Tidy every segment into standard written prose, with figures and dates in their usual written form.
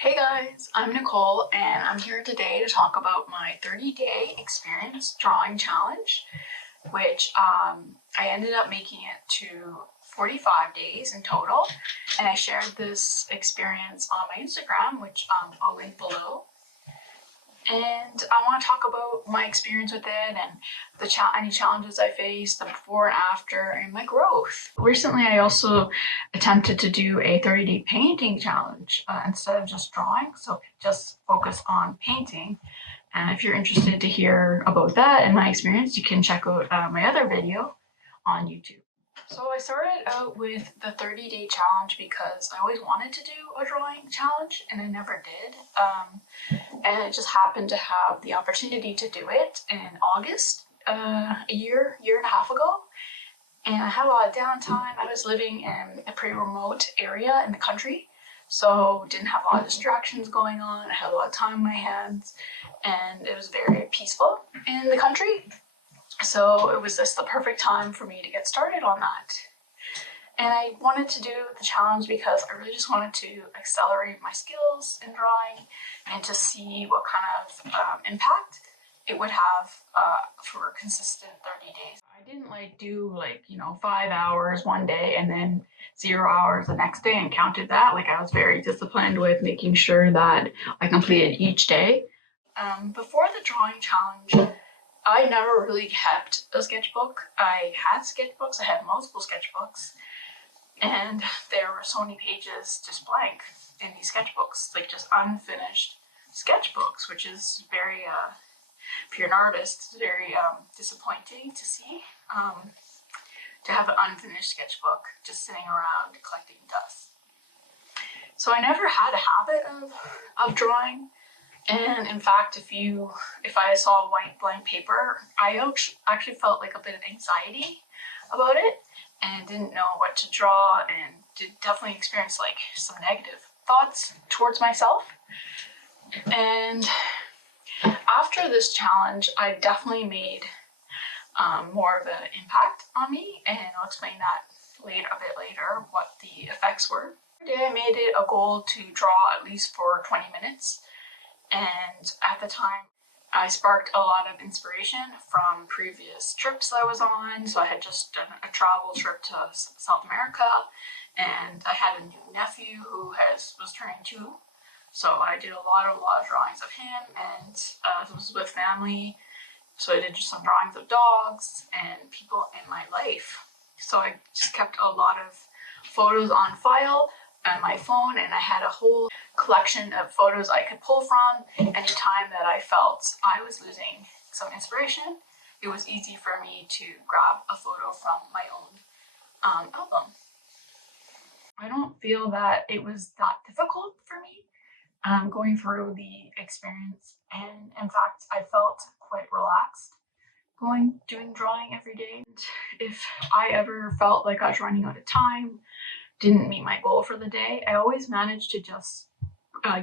Hey guys, I'm Nicole and I'm here today to talk about my 30-day experience drawing challenge, which I ended up making it to 45 days in total, and I shared this experience on my Instagram, which I'll link below. And I want to talk about my experience with it and any challenges I faced, the before and after, and my growth. Recently, I also attempted to do a 30-day painting challenge instead of just drawing, so just focus on painting. And if you're interested to hear about that and my experience, you can check out my other video on YouTube. So I started out with the 30-day challenge because I always wanted to do a drawing challenge and I never did. And it just happened to have the opportunity to do it in August, a year and a half ago. And I had a lot of downtime. I was living in a pretty remote area in the country, so didn't have a lot of distractions going on. I had a lot of time on my hands, and it was very peaceful in the country. So it was just the perfect time for me to get started on that. And I wanted to do the challenge because I really just wanted to accelerate my skills in drawing and to see what kind of impact it would have for a consistent 30 days. I didn't do 5 hours one day and then 0 hours the next day and counted that. I was very disciplined with making sure that I completed each day. Before the drawing challenge, I never really kept a sketchbook. I had sketchbooks, I had multiple sketchbooks, and there were so many pages just blank in these sketchbooks, just unfinished sketchbooks, which is very, if you're an artist, it's very disappointing to see, to have an unfinished sketchbook just sitting around collecting dust. So I never had a habit of drawing. And in fact, if I saw white blank paper, I actually felt a bit of anxiety about it and didn't know what to draw, and did definitely experience some negative thoughts towards myself. And after this challenge, I definitely made more of an impact on me, and I'll explain that a bit later, what the effects were. Today I made it a goal to draw at least for 20 minutes. And at the time, I sparked a lot of inspiration from previous trips I was on. So I had just done a travel trip to South America, and I had a new nephew who was turning 2. So I did a lot of drawings of him, and it was with family. So I did just some drawings of dogs and people in my life. So I just kept a lot of photos on file on my phone, and I had a whole collection of photos I could pull from anytime that I felt I was losing some inspiration. It was easy for me to grab a photo from my own album. I don't feel that it was that difficult for me going through the experience, and in fact I felt quite relaxed doing drawing every day. If I ever felt like I was running out of time, didn't meet my goal for the day, I always managed to just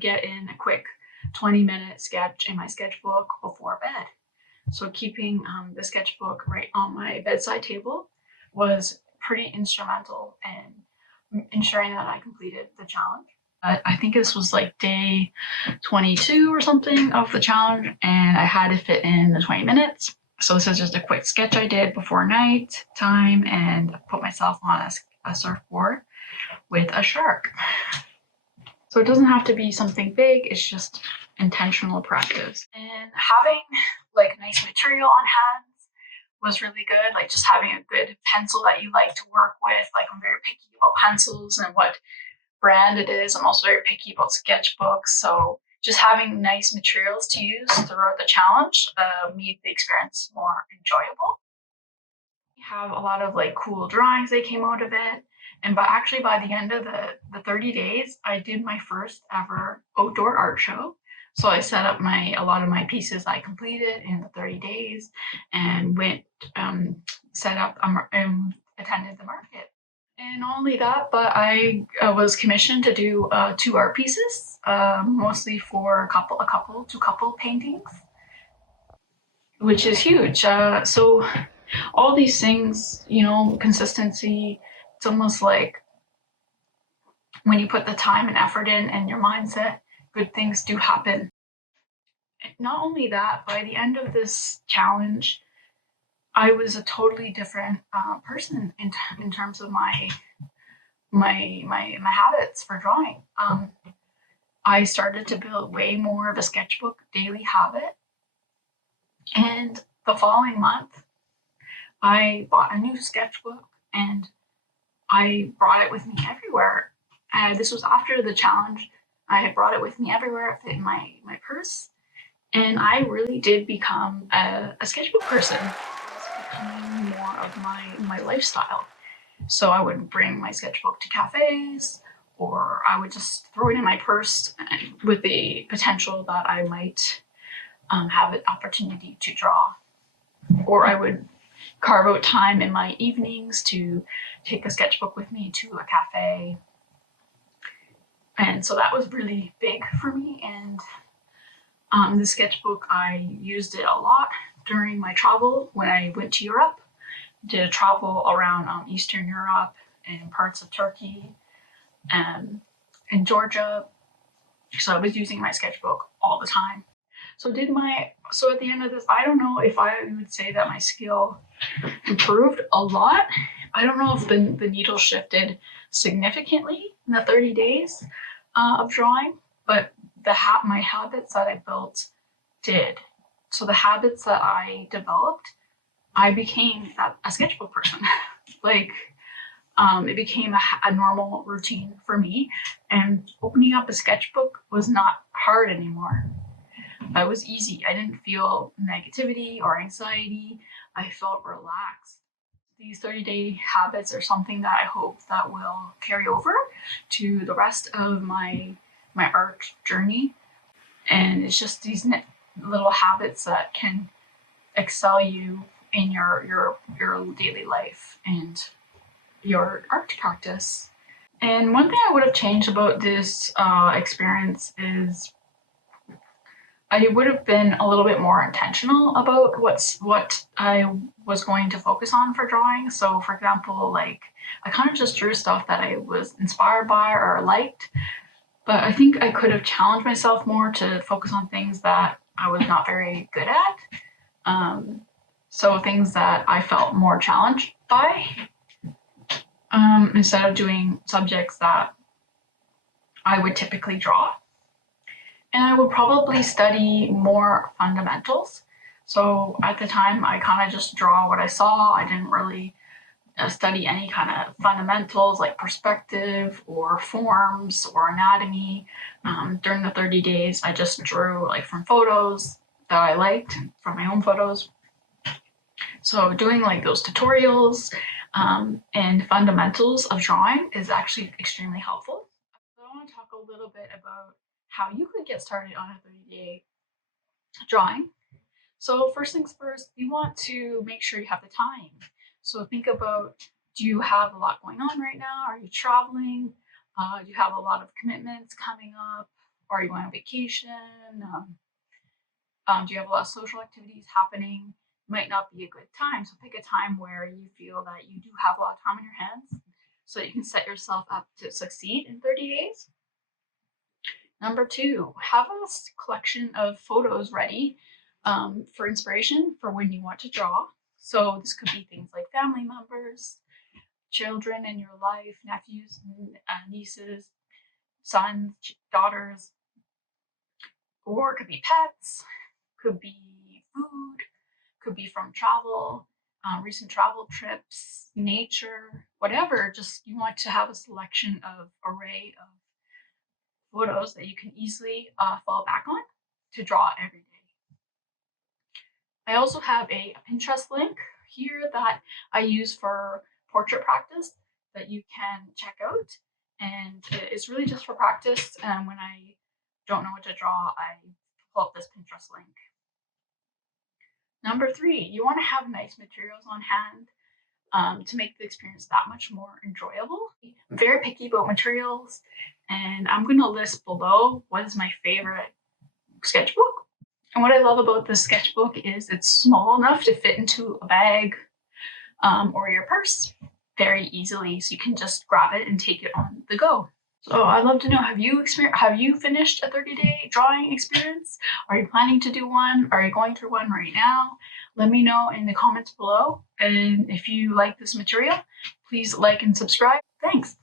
get in a quick 20-minute sketch in my sketchbook before bed. So keeping the sketchbook right on my bedside table was pretty instrumental in ensuring that I completed the challenge. I think this was day 22 or something of the challenge, and I had to fit in the 20 minutes. So this is just a quick sketch I did before night time, and put myself on a surfboard with a shark. So it doesn't have to be something big, it's just intentional practice. And having nice material on hand was really good, just having a good pencil that you like to work with. I'm very picky about pencils and what brand it is. I'm also very picky about sketchbooks, so just having nice materials to use throughout the challenge made the experience more enjoyable. We have a lot of cool drawings that came out of it. And actually by the end of the 30 days, I did my first ever outdoor art show. So I set up a lot of my pieces I completed in the 30 days and set up and attended the market. And not only that, but I was commissioned to do 2 art pieces, mostly for two couple paintings, which is huge. So all these things, consistency, it's almost like when you put the time and effort in and your mindset good things do happen. Not only that, by the end of this challenge, I was a totally different person in terms of my habits for drawing. I started to build way more of a sketchbook daily habit, and the following month, I bought a new sketchbook and I brought it with me everywhere. This was after the challenge. I had brought it with me everywhere. It fit in my purse. And I really did become a sketchbook person. It was becoming more of my lifestyle. So I would bring my sketchbook to cafes, or I would just throw it in my purse with the potential that I might have an opportunity to draw. Or I would carve out time in my evenings to take a sketchbook with me to a cafe. And so that was really big for me. And the sketchbook, I used it a lot during my travel when I went to Europe. Did a travel around Eastern Europe and parts of Turkey and Georgia. So I was using my sketchbook all the time. So at the end of this, I don't know if I would say that my skill improved a lot. I don't know if the needle shifted significantly in the 30 days of drawing, but my habits that I built did. So the habits that I developed, I became a sketchbook person. Like it became a normal routine for me, and opening up a sketchbook was not hard anymore. It was easy. I didn't feel negativity or anxiety. I felt relaxed. These 30-day habits are something that I hope that will carry over to the rest of my art journey. And it's just these little habits that can excel you in your daily life and your art practice. And one thing I would have changed about this experience is I would have been a little bit more intentional about what I was going to focus on for drawing. So, for example, like I kind of just drew stuff that I was inspired by or liked, but I think I could have challenged myself more to focus on things that I was not very good at. So things that I felt more challenged by, instead of doing subjects that I would typically draw. And I would probably study more fundamentals. So at the time, I kind of just draw what I saw. I didn't really study any kind of fundamentals like perspective or forms or anatomy. During the 30 days, I just drew like from photos that I liked, from my own photos. So doing like those tutorials and fundamentals of drawing is actually extremely helpful. So I want to talk a little bit about how you could get started on a 30-day drawing. So first things first, you want to make sure you have the time. So think about, do you have a lot going on right now? Are you traveling? Do you have a lot of commitments coming up? Or are you going on vacation? Do you have a lot of social activities happening? Might not be a good time. So pick a time where you feel that you do have a lot of time on your hands so you can set yourself up to succeed in 30 days. Number two, have a collection of photos ready for inspiration for when you want to draw. So this could be things like family members, children in your life, nephews, nieces, sons, daughters, or it could be pets, could be food, could be from travel, recent travel trips, nature, whatever. Just you want to have a selection of array of photos that you can easily fall back on to draw every day. I also have a Pinterest link here that I use for portrait practice that you can check out. And it's really just for practice. And when I don't know what to draw, I pull up this Pinterest link. Number three, you want to have nice materials on hand to make the experience that much more enjoyable. I'm very picky about materials, and I'm going to list below what is my favorite sketchbook. And what I love about this sketchbook is it's small enough to fit into a bag or your purse very easily, so you can just grab it and take it on the go. So I'd love to know, have you finished a 30-day drawing experience? Are you planning to do one? Are you going through one right now? Let me know in the comments below. And if you like this material, please like and subscribe. Thanks.